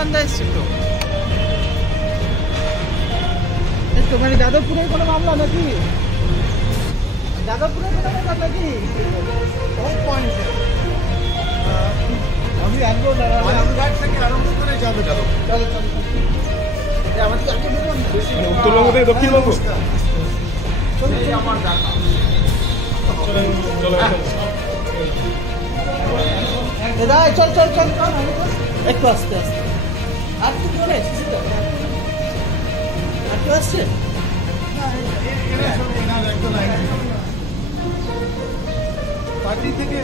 গাইবান্ধা এসছে তো। তো মানে যাদবপুরের কোনো মামলা নাকি? যাদবপুরের কোনো ব্যাপার নাকি? আমি আসবো রামঘাট থেকে আরম্ভ করে যাবো। চলো চলো আমাদের আগে ঢুকুন না। উত্তরবঙ্গ থেকে দক্ষিণবঙ্গ আমার দাদা চল চল চল একটু আস্তে আস্তে আর তো করে আর কেউ আসছে পার্টি থেকে